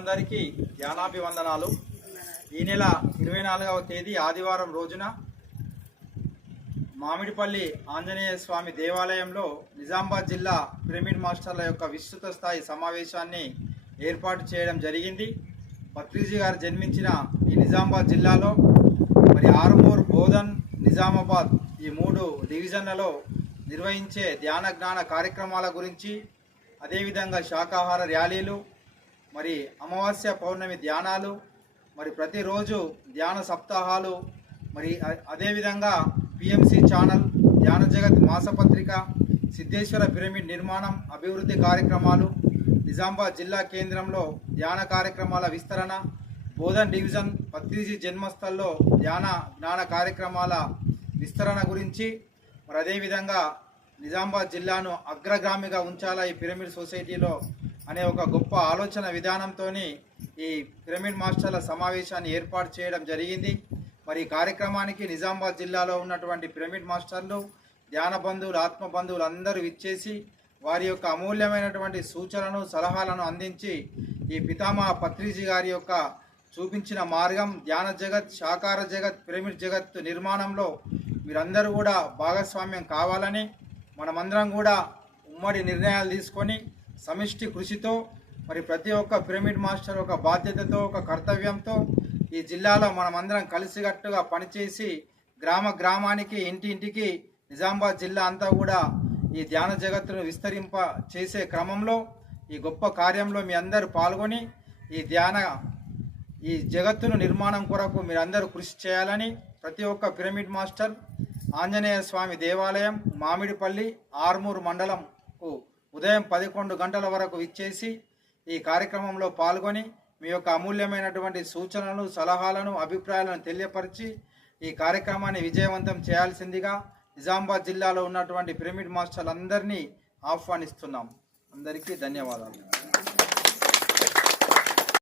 భక్తులందరికీ ధ్యానాభివందనాలు. ఈ నెల ఇరవై నాలుగవ తేదీ ఆదివారం రోజున మామిడిపల్లి ఆంజనేయ స్వామి దేవాలయంలో నిజామాబాద్ జిల్లా పిరమిడ్ మాస్టర్ల యొక్క విస్తృత స్థాయి సమావేశాన్ని ఏర్పాటు చేయడం జరిగింది. పత్రిజీ గారు జన్మించిన ఈ నిజామాబాద్ జిల్లాలో మరి ఆరుమూరు బోధన్ నిజామాబాద్ ఈ మూడు డివిజన్లలో నిర్వహించే ధ్యాన జ్ఞాన కార్యక్రమాల గురించి అదేవిధంగా శాకాహార ర్యాలీలు మరి అమావాస్య పౌర్ణమి ధ్యానాలు మరి ప్రతిరోజు ధ్యాన సప్తాహాలు మరి అదేవిధంగా పిఎంసి ఛానల్ ధ్యాన జగత్ మాసపత్రిక సిద్ధేశ్వర పిరమిడ్ నిర్మాణం అభివృద్ధి కార్యక్రమాలు నిజామాబాద్ జిల్లా కేంద్రంలో ధ్యాన కార్యక్రమాల విస్తరణ బోధన్ డివిజన్ పత్రిజీ జన్మస్థల్లో ధ్యాన జ్ఞాన కార్యక్రమాల విస్తరణ గురించి మరి అదేవిధంగా నిజామాబాద్ జిల్లాను అగ్రగామిగా ఉంచాలా ఈ పిరమిడ్ సొసైటీలో అనే ఒక గొప్ప ఆలోచన విధానంతో ఈ పిరమిడ్ మాస్టర్ల సమావేశాన్ని ఏర్పాటు చేయడం జరిగింది. మరి ఈ కార్యక్రమానికి నిజామాబాద్ జిల్లాలో ఉన్నటువంటి పిరమిడ్ మాస్టర్లు ధ్యాన బంధువులు ఆత్మ బంధువులు అందరూ ఇచ్చేసి వారి యొక్క అమూల్యమైనటువంటి సూచనలను సలహాలను అందించి ఈ పితామహ పత్రిజీ గారి యొక్క చూపించిన మార్గం ధ్యాన జగత్ సాకార జగత్ పిరమిడ్ జగత్ నిర్మాణంలో మీరందరూ కూడా భాగస్వామ్యం కావాలని మనమందరం కూడా ఉమ్మడి నిర్ణయాలు తీసుకొని సమిష్టి కృషితో మరి ప్రతి ఒక్క పిరమిడ్ మాస్టర్ ఒక బాధ్యతతో ఒక కర్తవ్యంతో ఈ జిల్లాలో మనమందరం కలిసికట్టుగా పనిచేసి గ్రామ గ్రామానికి ఇంటి ఇంటికి నిజామాబాద్ జిల్లా అంతా కూడా ఈ ధ్యాన జగత్తును విస్తరింప చేసే క్రమంలో ఈ గొప్ప కార్యంలో మీ అందరూ పాల్గొని ఈ ధ్యాన ఈ జగత్తును నిర్మాణం కొరకు మీరందరూ కృషి చేయాలని ప్రతి ఒక్క పిరమిడ్ మాస్టర్ ఆంజనేయ స్వామి దేవాలయం మామిడిపల్లి ఆర్మూరు మండలం ఉదయం పదకొండు గంటల వరకు ఇచ్చేసి ఈ కార్యక్రమంలో పాల్గొని మీ యొక్క అమూల్యమైనటువంటి సూచనలు సలహాలను అభిప్రాయాలను తెలియపరిచి ఈ కార్యక్రమాన్ని విజయవంతం చేయాల్సిందిగా నిజామాబాద్ జిల్లాలో ఉన్నటువంటి పిరమిడ్ మాస్టర్లందరినీ ఆహ్వానిస్తున్నాం. అందరికీ ధన్యవాదాలు.